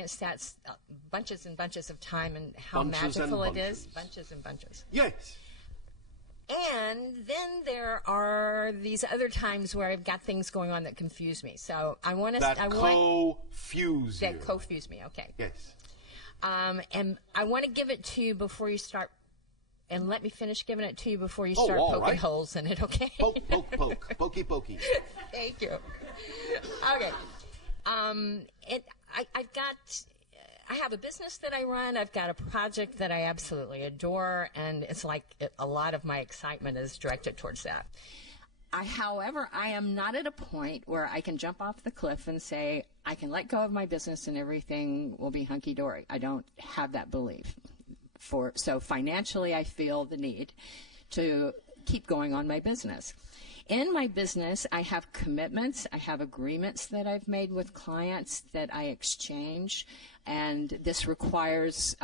experienced that bunches and bunches of time and how Bunches magical and it is. bunches. Bunches and bunches. Yes. And then there are these other times where I've got things going on that confuse me. So I want to... That confuse you. That confuse me, okay. Yes. And I want to give it to you before you start... And let me finish giving it to you before you Oh, start all poking right. holes in it, okay? Poke, poke, poke. Pokey, pokey. Thank you. Okay. I have a business that I run. I've got a project that I absolutely adore, and it's like a lot of my excitement is directed towards that. However, I am not at a point where I can jump off the cliff and say, I can let go of my business and everything will be hunky-dory. I don't have that belief. So financially, I feel the need to keep going on my business. In my business, I have commitments, I have agreements that I've made with clients that I exchange, and this requires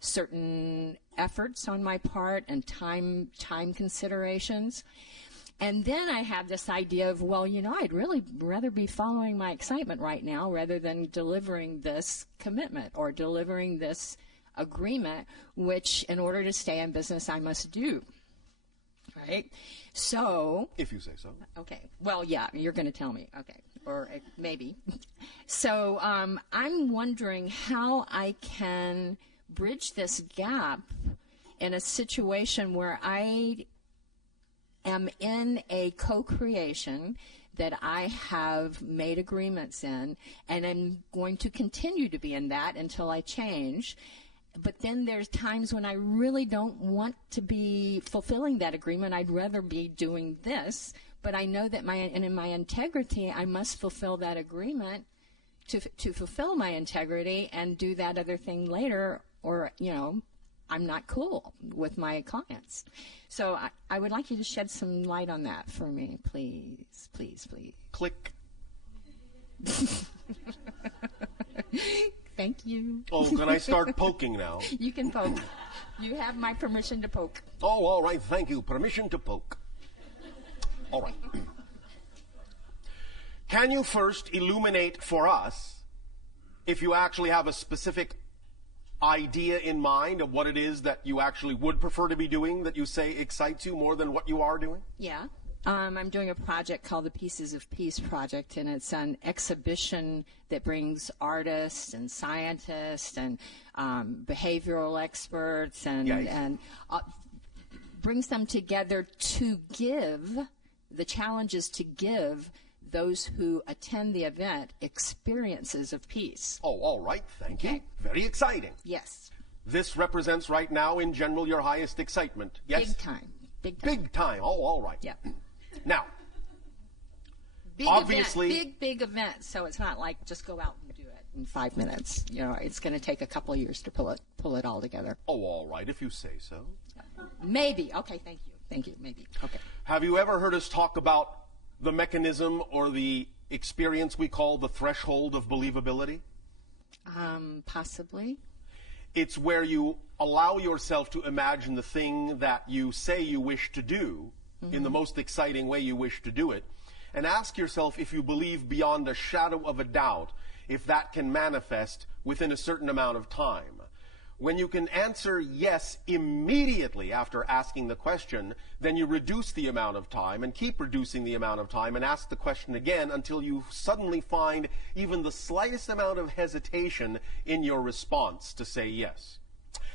certain efforts on my part and time considerations. And then I have this idea of, well, I'd really rather be following my excitement right now rather than delivering this commitment or delivering this agreement, which in order to stay in business, I must do. Right? So... If you say so. Okay. Well, yeah, you're going to tell me. Okay. Or maybe. So I'm wondering how I can bridge this gap in a situation where I am in a co-creation that I have made agreements in, and I'm going to continue to be in that until I change. But then there's times when I really don't want to be fulfilling that agreement. I'd rather be doing this, but I know that in my integrity, I must fulfill that agreement to fulfill my integrity and do that other thing later, or, I'm not cool with my clients. So I would like you to shed some light on that for me, please, please, please. Click. Thank you. Oh, can I start poking now? You can poke. You have my permission to poke. Oh, all right. Thank you. Permission to poke. All right. Can you first illuminate for us, if you actually have a specific idea in mind of what it is that you actually would prefer to be doing, that you say excites you more than what you are doing? Yeah. I'm doing a project called the Pieces of Peace Project, and it's an exhibition that brings artists and scientists and behavioral experts and brings them together to give, the challenge is to give those who attend the event experiences of peace. Oh, all right. Thank you. Very exciting. Yes. This represents right now, in general, your highest excitement. Yes? Big time. Big time. Big time. Oh, all right. Yeah. Now, big obviously... Event, big event, so it's not like just go out and do it in 5 minutes. It's going to take a couple of years to pull it all together. Oh, all right, if you say so. Maybe. Okay, thank you. Thank you. Maybe. Okay. Have you ever heard us talk about the mechanism or the experience we call the threshold of believability? Possibly. It's where you allow yourself to imagine the thing that you say you wish to do in the most exciting way you wish to do it, and ask yourself if you believe beyond a shadow of a doubt if that can manifest within a certain amount of time. When you can answer yes immediately after asking the question, then you reduce the amount of time and keep reducing the amount of time and ask the question again until you suddenly find even the slightest amount of hesitation in your response to say yes.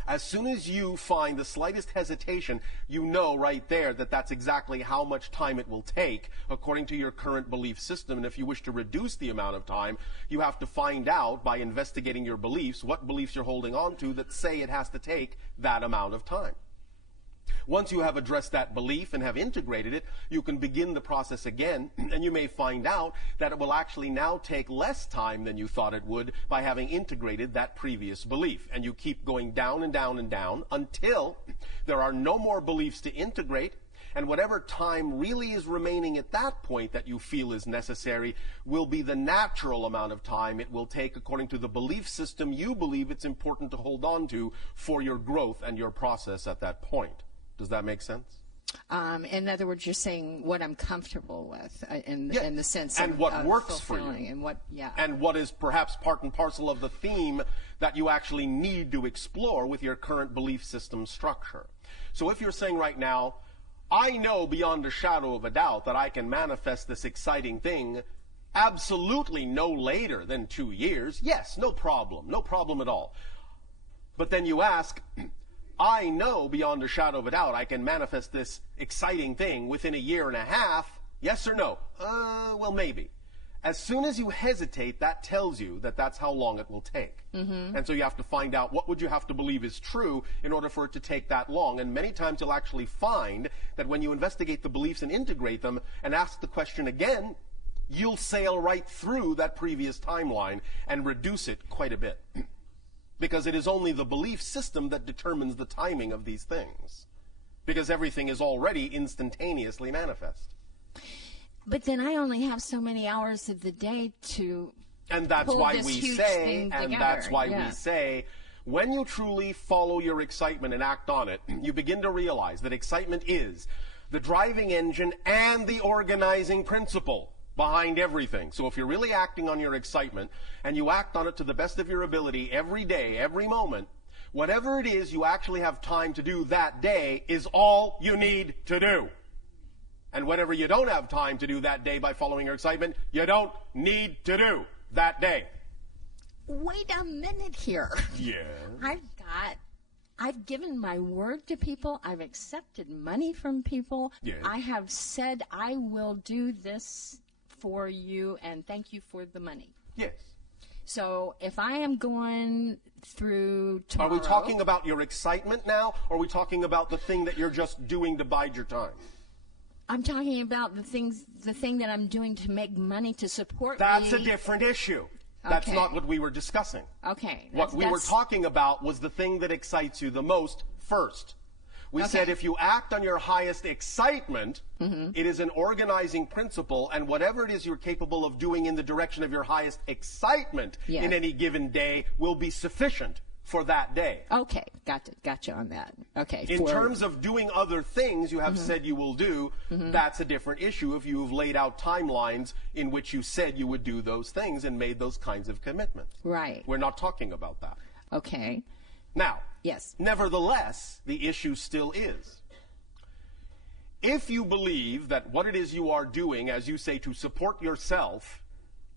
As soon as you find the slightest hesitation, you know right there that that's exactly how much time it will take according to your current belief system. And if you wish to reduce the amount of time, you have to find out by investigating your beliefs what beliefs you're holding on to that say it has to take that amount of time. Once you have addressed that belief and have integrated it, you can begin the process again, and you may find out that it will actually now take less time than you thought it would by having integrated that previous belief. And you keep going down and down and down until there are no more beliefs to integrate, and whatever time really is remaining at that point that you feel is necessary will be the natural amount of time it will take according to the belief system you believe it's important to hold on to for your growth and your process at that point. Does that make sense? In other words, you're saying what I'm comfortable with in the sense and of what works for you, and and what is perhaps part and parcel of the theme that you actually need to explore with your current belief system structure. So if you're saying right now, I know beyond a shadow of a doubt that I can manifest this exciting thing absolutely no later than 2 years, yes, no problem at all. But then you ask, I know beyond a shadow of a doubt I can manifest this exciting thing within a year and a half, yes or no? Well, maybe. As soon as you hesitate, that tells you that that's how long it will take. And so you have to find out what would you have to believe is true in order for it to take that long. And many times you'll actually find that when you investigate the beliefs and integrate them and ask the question again, you'll sail right through that previous timeline and reduce it quite a bit. Because it is only the belief system that determines the timing of these things. Because everything is already instantaneously manifest. But then I only have so many hours of the day to And that's pull why this we huge say, thing and together. that's why Yeah. we say, when you truly follow your excitement and act on it, you begin to realize that excitement is the driving engine and the organizing principle behind everything. So if you're really acting on your excitement and you act on it to the best of your ability every day, every moment, whatever it is you actually have time to do that day is all you need to do. And whatever you don't have time to do that day by following your excitement, you don't need to do that day. Wait a minute here. Yeah. I've given my word to people. I've accepted money from people. Yes. I have said I will do this for you and thank you for the money. Yes. So if I am going through tomorrow... Are we talking about your excitement now, or are we talking about the thing that you're just doing to bide your time? I'm talking about the thing that I'm doing to make money to support me. That's a different issue. That's Okay. not what we were discussing. Okay. What we were talking about was the thing that excites you the most first. We said if you act on your highest excitement, it is an organizing principle, and whatever it is you're capable of doing in the direction of your highest excitement in any given day will be sufficient for that day. Okay, gotcha on that. Okay. In terms of doing other things you have said you will do, that's a different issue if you've laid out timelines in which you said you would do those things and made those kinds of commitments. Right. We're not talking about that. Okay. Now, Yes. nevertheless, the issue still is. If you believe that what it is you are doing, as you say, to support yourself,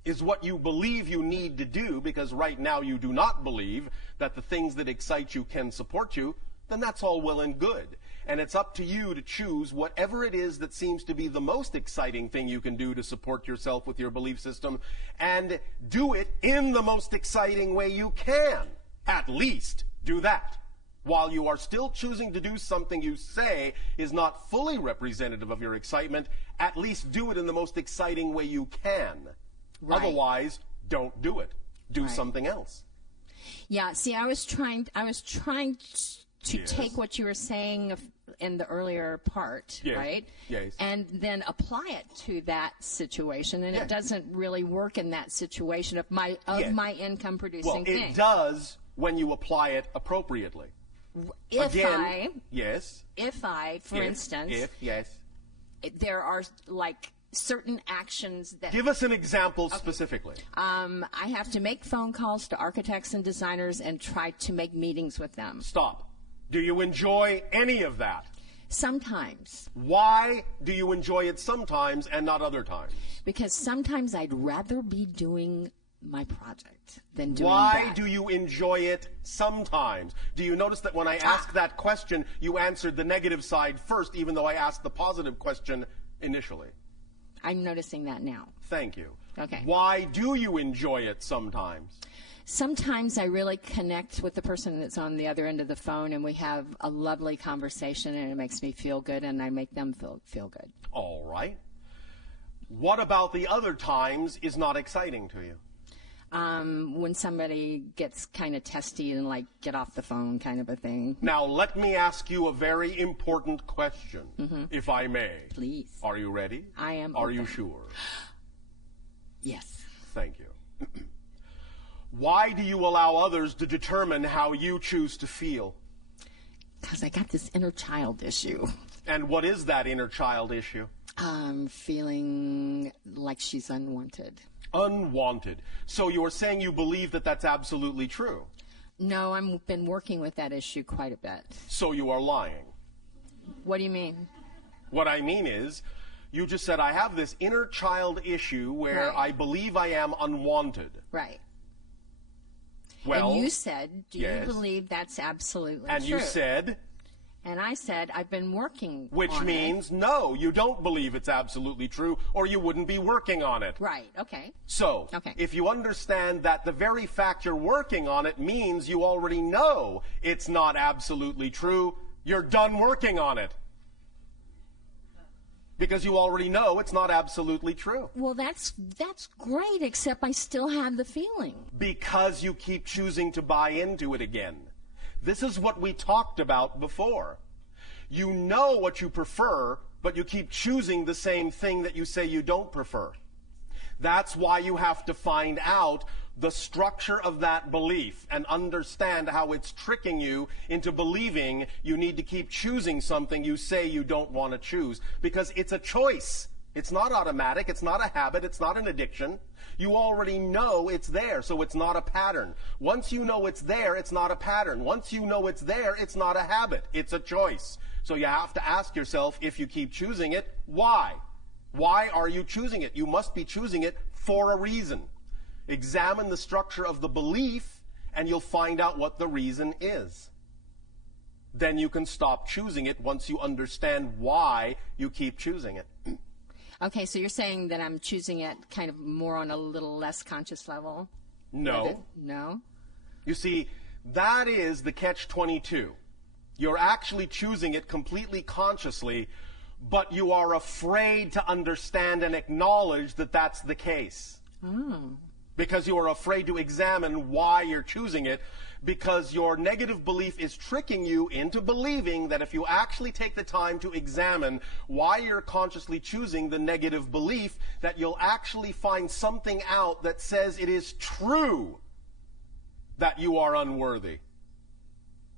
is what you believe you need to do, because right now you do not believe that the things that excite you can support you, then that's all well and good. And it's up to you to choose whatever it is that seems to be the most exciting thing you can do to support yourself with your belief system, and do it in the most exciting way you can. At least do that. While you are still choosing to do something you say is not fully representative of your excitement, at least do it in the most exciting way you can. Right. Otherwise, don't do it. Do something else. Yeah, see, I was trying to take what you were saying in the earlier part, right? Yes. And then apply it to that situation, and it doesn't really work in that situation of my income producing thing. Well, it does when you apply it appropriately. If Yes. for instance, there are like certain actions that... Give us an example specifically. I have to make phone calls to architects and designers and try to make meetings with them. Stop. Do you enjoy any of that? Sometimes. Why do you enjoy it sometimes and not other times? Because sometimes I'd rather be doing my project than doing Why that. do you enjoy it sometimes? Do you notice that when I asked that question, you answered the negative side first, even though I asked the positive question initially? I'm noticing that now. Thank you. Okay. Why do you enjoy it sometimes? Sometimes I really connect with the person that's on the other end of the phone, and we have a lovely conversation, and it makes me feel good, and I make them feel good. All right. What about the other times is not exciting to you? When somebody gets kind of testy and like get off the phone kind of a thing. Now, let me ask you a very important question, if I may. Please. Are you ready? I am Are open. you sure? Yes. Thank you. Why do you allow others to determine how you choose to feel? Because I got this inner child issue. And what is that inner child issue? Feeling like she's unwanted. Unwanted. So you're saying you believe that that's absolutely true? No, I've been working with that issue quite a bit. So you are lying. What do you mean? What I mean is, you just said, I have this inner child issue where Right. I believe I am unwanted. Right. Well, and you said, do yes. you believe that's absolutely and true? you said, And I said, I've been working which on means, no, you don't believe it's absolutely true, or you wouldn't be working on it. Right, okay. So, Okay. if you understand that the very fact you're working on it means you already know it's not absolutely true, you're done working on it. Because you already know it's not absolutely true. Well, that's great, except I still have the feeling. Because you keep choosing to buy into it again. This is what we talked about before. You know what you prefer, but you keep choosing the same thing that you say you don't prefer. That's why you have to find out the structure of that belief and understand how it's tricking you into believing you need to keep choosing something you say you don't want to choose. Because it's a choice. It's not automatic. It's not a habit. It's not an addiction. You already know it's there, so it's not a pattern. Once you know it's there, it's not a pattern. Once you know it's there, it's not a habit. It's a choice. So you have to ask yourself, if you keep choosing it, why? Why are you choosing it? You must be choosing it for a reason. Examine the structure of the belief, and you'll find out what the reason is. Then you can stop choosing it once you understand why you keep choosing it. Okay, so you're saying that I'm choosing it kind of more on a little less conscious level? No. No? You see, that is the catch-22. You're actually choosing it completely consciously, but you are afraid to understand and acknowledge that that's the case. Because you are afraid to examine why you're choosing it, because your negative belief is tricking you into believing that if you actually take the time to examine why you're consciously choosing the negative belief, that you'll actually find something out that says it is true that you are unworthy.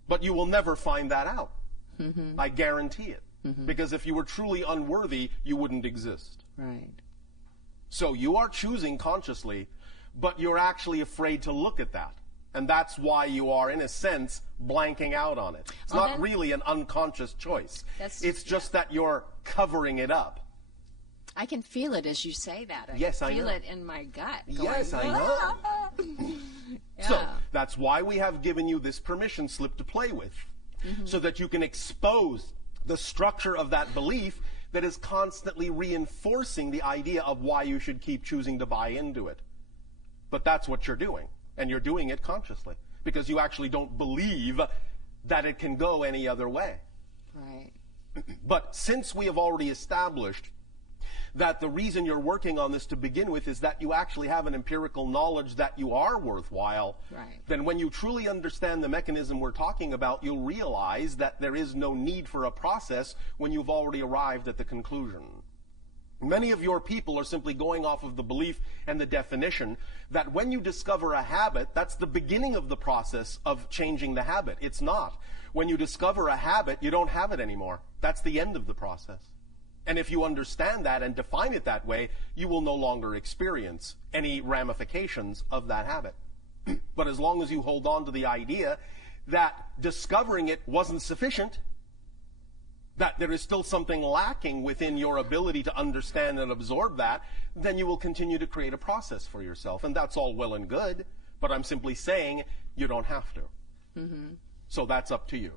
But you will never find that out. I guarantee it. Because if you were truly unworthy, you wouldn't exist. Right. So you are choosing consciously, but you're actually afraid to look at that. And that's why you are, in a sense, blanking out on it. It's not really an unconscious choice. It's just that you're covering it up. I can feel it as you say that. I Yes, I feel know. it in my gut. Yes, I know. Yeah. So that's why we have given you this permission slip to play with, so that you can expose the structure of that belief that is constantly reinforcing the idea of why you should keep choosing to buy into it. But that's what you're doing, and you're doing it consciously, because you actually don't believe that it can go any other way. Right. But since we have already established that the reason you're working on this to begin with is that you actually have an empirical knowledge that you are worthwhile, Right. then when you truly understand the mechanism we're talking about, you'll realize that there is no need for a process when you've already arrived at the conclusion. Many of your people are simply going off of the belief and the definition that when you discover a habit, that's the beginning of the process of changing the habit. It's not. When you discover a habit, you don't have it anymore. That's the end of the process. And if you understand that and define it that way, you will no longer experience any ramifications of that habit. But as long as you hold on to the idea that discovering it wasn't sufficient, that there is still something lacking within your ability to understand and absorb that, then you will continue to create a process for yourself. And that's all well and good, but I'm simply saying you don't have to. So that's up to you.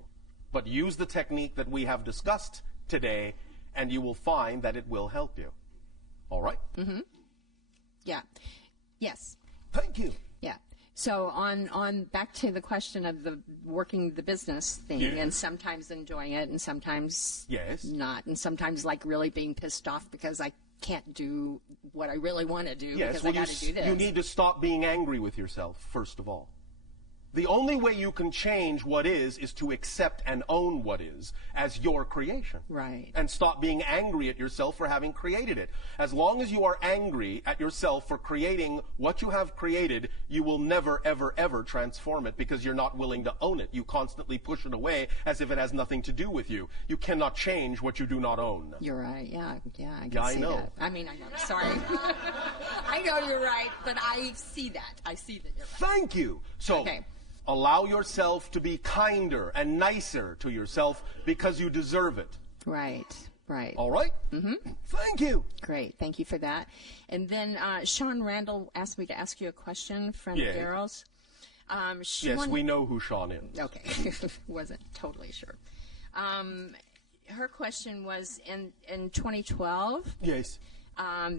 But use the technique that we have discussed today, and you will find that it will help you. All right? Yeah. Yes. Thank you. Yeah. So on back to the question of the working the business thing, Yes. and sometimes enjoying it and sometimes Yes. not, and sometimes like really being pissed off because I can't do what I really want to do Yes, because well, I got to do this. you need to stop being angry with yourself, first of all. The only way you can change what is to accept and own what is as your creation. Right. And stop being angry at yourself for having created it. As long as you are angry at yourself for creating what you have created, you will never, ever, ever transform it because you're not willing to own it. You constantly push it away as if it has nothing to do with you. You cannot change what you do not own. You're right. Yeah, I can Yeah, I see know. that. I mean, I know. Sorry. I know you're right, but I see that. I see that you're right. Thank you. So, Okay. allow yourself to be kinder and nicer to yourself because you deserve it. Right. All right? Mm-hmm. Thank you. Great. Thank you for that. And then Sean Randall asked me to ask you a question, friend Yeah. of Daryl's. Yes, we know who Sean is. Okay. Wasn't totally sure. Her question was, in 2012, Yes.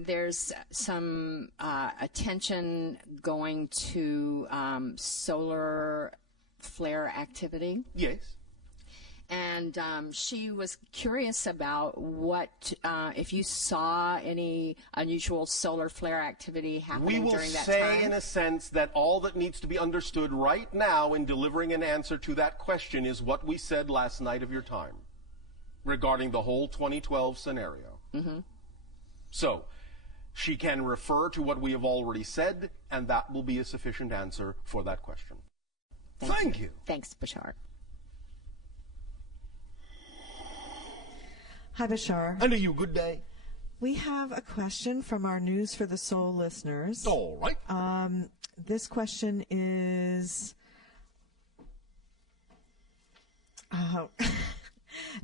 there's some attention going to solar flare activity. Yes. And she was curious about what, if you saw any unusual solar flare activity happening during that We will time. say, in a sense, that all that needs to be understood right now in delivering an answer to that question is what we said last night of your time regarding the whole 2012 scenario. Mm-hmm. So, she can refer to what we have already said, and that will be a sufficient answer for that question. Thank you. Thanks, Bashar. Hi, Bashar. And to you, good day. We have a question from our News for the Soul listeners. All right. This question is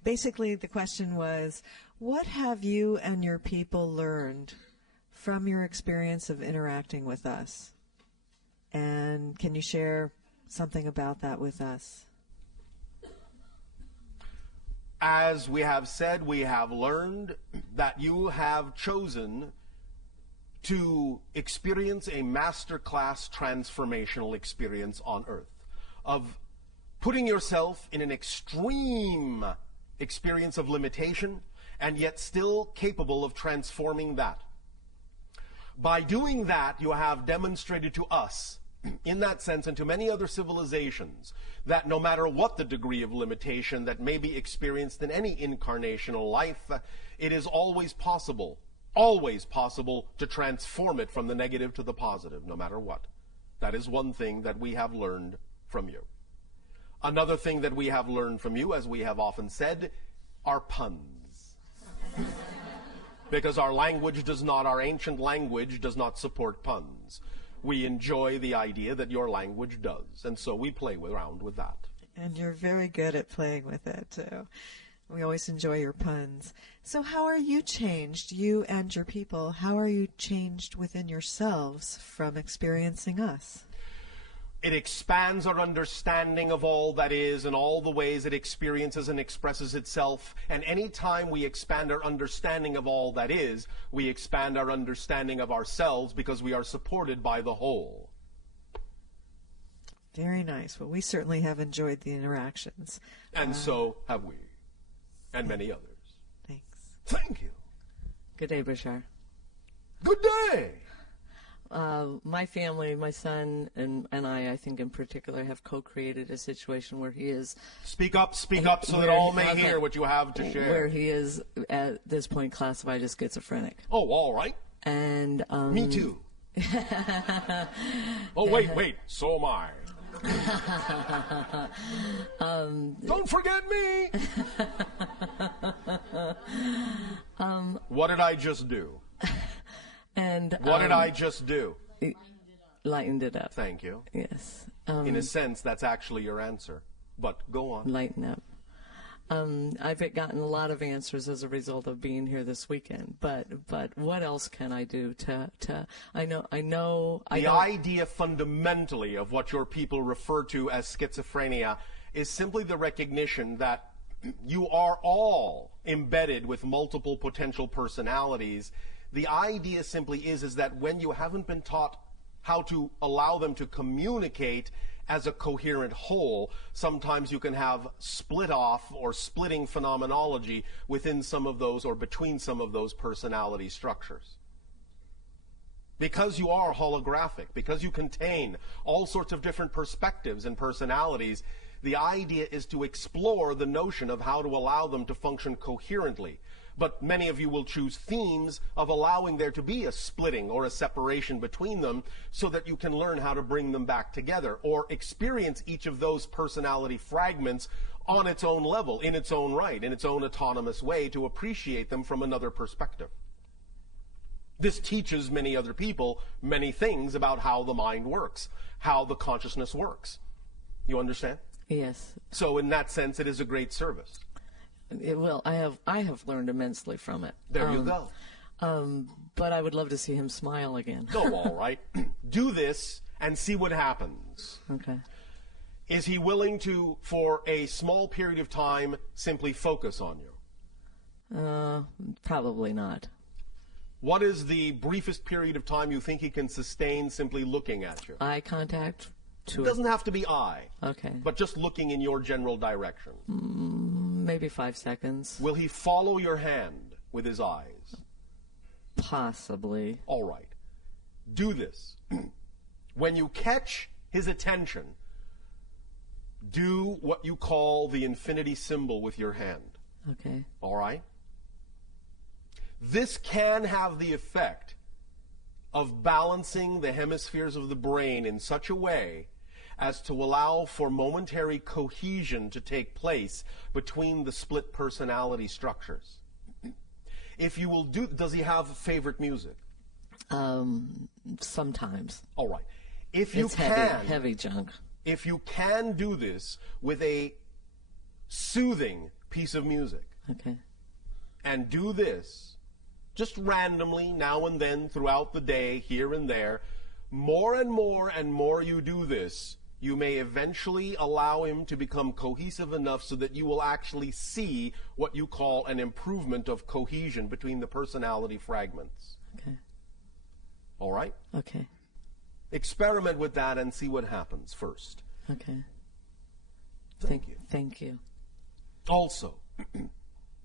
basically the question was, what have you and your people learned from your experience of interacting with us? And can you share something about that with us? As we have said, we have learned that you have chosen to experience a masterclass transformational experience on Earth of putting yourself in an extreme experience of limitation and yet still capable of transforming that. By doing that, you have demonstrated to us, in that sense, and to many other civilizations, that no matter what the degree of limitation that may be experienced in any incarnational life, it is always possible to transform it from the negative to the positive, no matter what. That is one thing that we have learned from you. Another thing that we have learned from you, as we have often said, are puns. Because our ancient language does not support puns. We enjoy the idea that your language does, and so we play around with that. And you're very good at playing with it, too. We always enjoy your puns. So how are you changed, you and your people? How are you changed within yourselves from experiencing us? It expands our understanding of all that is and all the ways it experiences and expresses itself. And any time we expand our understanding of all that is, we expand our understanding of ourselves because we are supported by the whole. Very nice. Well, we certainly have enjoyed the interactions. And so have we. And many others. Thanks. Thank you. Good day, Bashar. Good day. My family, my son, and I think in particular, have co-created a situation where he is... Speak up so that all may hear what you have to share. Where he is, at this point, classified as schizophrenic. Oh, all right. And... Me too. Oh, wait, so am I. Don't forget me! What did I just do? And What did I just do? lightened it up. Thank you. Yes. In a sense, that's actually your answer. But go on. Lighten up. I've gotten a lot of answers as a result of being here this weekend. But what else can I do to I know The idea fundamentally of what your people refer to as schizophrenia is simply the recognition that you are all embedded with multiple potential personalities. The idea simply is that when you haven't been taught how to allow them to communicate as a coherent whole, sometimes you can have split off or splitting phenomenology within some of those or between some of those personality structures. Because you are holographic, because you contain all sorts of different perspectives and personalities, the idea is to explore the notion of how to allow them to function coherently. But many of you will choose themes of allowing there to be a splitting or a separation between them so that you can learn how to bring them back together or experience each of those personality fragments on its own level, in its own right, in its own autonomous way, to appreciate them from another perspective. This teaches many other people many things about how the mind works, how the consciousness works. You understand? Yes. So in that sense, it is a great service. Well, I have learned immensely from it. There you go. But I would love to see him smile again. Oh, all right. Do this and see what happens. Okay. Is he willing to, for a small period of time, simply focus on you? Probably not. What is the briefest period of time you think he can sustain simply looking at you? Eye contact? It doesn't have to be eye. Okay. But just looking in your general direction. Maybe 5 seconds. Will he follow your hand with his eyes? Possibly. All right. Do this. When you catch his attention, do what you call the infinity symbol with your hand. Okay. All right? This can have the effect of balancing the hemispheres of the brain in such a way as to allow for momentary cohesion to take place between the split personality structures. If you will do, does he have favorite music? Sometimes. All right. If you It's can, heavy junk. if you can do this with a soothing piece of music, Okay. and do this just randomly now and then throughout the day, here and there, more and more you do this, you may eventually allow him to become cohesive enough so that you will actually see what you call an improvement of cohesion between the personality fragments. Okay. All right? Okay. Experiment with that and see what happens first. Okay. Thank you. Thank you. Also,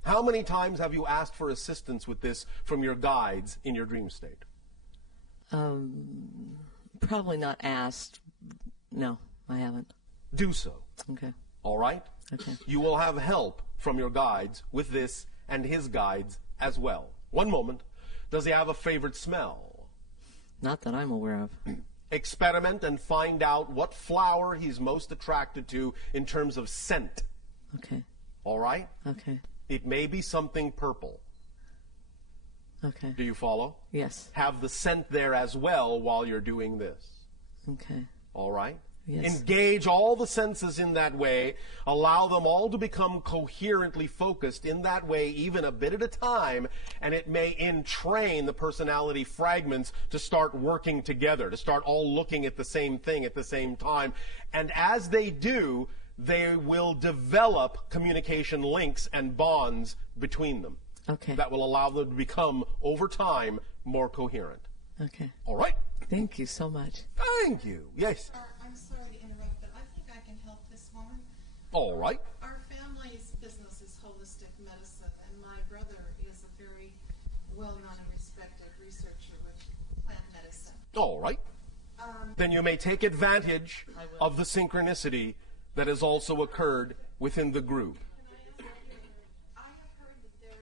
how many times have you asked for assistance with this from your guides in your dream state? Probably not asked. No, I haven't. Do so. Okay. All right? Okay. You will have help from your guides with this and his guides as well. One moment. Does he have a favorite smell? Not that I'm aware of. Experiment and find out what flower he's most attracted to in terms of scent. Okay. All right? Okay. It may be something purple. Okay. Do you follow? Yes. Have the scent there as well while you're doing this. Okay. All right? Yes. Engage all the senses in that way. Allow them all to become coherently focused in that way, even a bit at a time, and it may entrain the personality fragments to start working together, to start all looking at the same thing at the same time. And as they do, they will develop communication links and bonds between them. Okay. That will allow them to become, over time, more coherent. Okay. All right? Thank you so much. Thank you. Yes. I'm sorry to interrupt, but I think I can help this woman. All right. Our family's business is holistic medicine, and my brother is a very well-known and respected researcher with plant medicine. All right. Then you may take advantage of the synchronicity that has also occurred within the group.